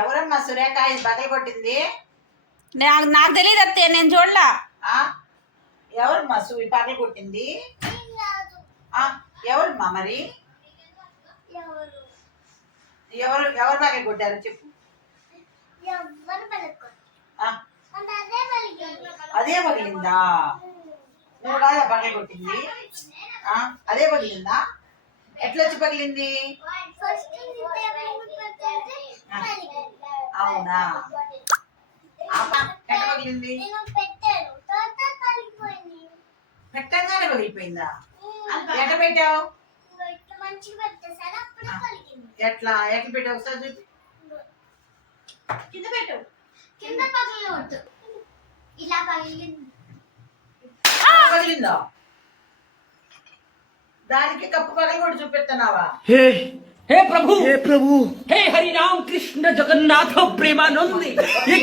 ఎవరమ్మా సురేఖ ఇది బట్టలు కొట్టింది? నాకు తెలియదు అత్తయ్య, నేను చూడలా. ఎవరమ్మా ఈ పగలు కొట్టింది? ఎవరమ్మా మరి? ఎవరు ఎవరు పగలు కొట్టారు చెప్పు. అదే పగిలిందా? నువ్వు కాదా పగలు కొట్టింది? అదే పగిలిందా? ఎట్లా వచ్చి పగిలింది? అవునా? ఎట్లా పగిలింది? పెట్టంగానే పగిలిపోయిందా? ఎట్లా పెట్టావు? ఎట్లా ఎట్లా పెట్టావు ఒకసారి చూపి. కింద పెట్టు. కింద పగిలినట్టు ఇలా పగిలింది. పగిలిందా? దానికి కప్పు పగలు కూడా చూపిస్తున్నావా? हे प्रभु हे हरि राम कृष्ण जगन्नाथ प्रेमानंद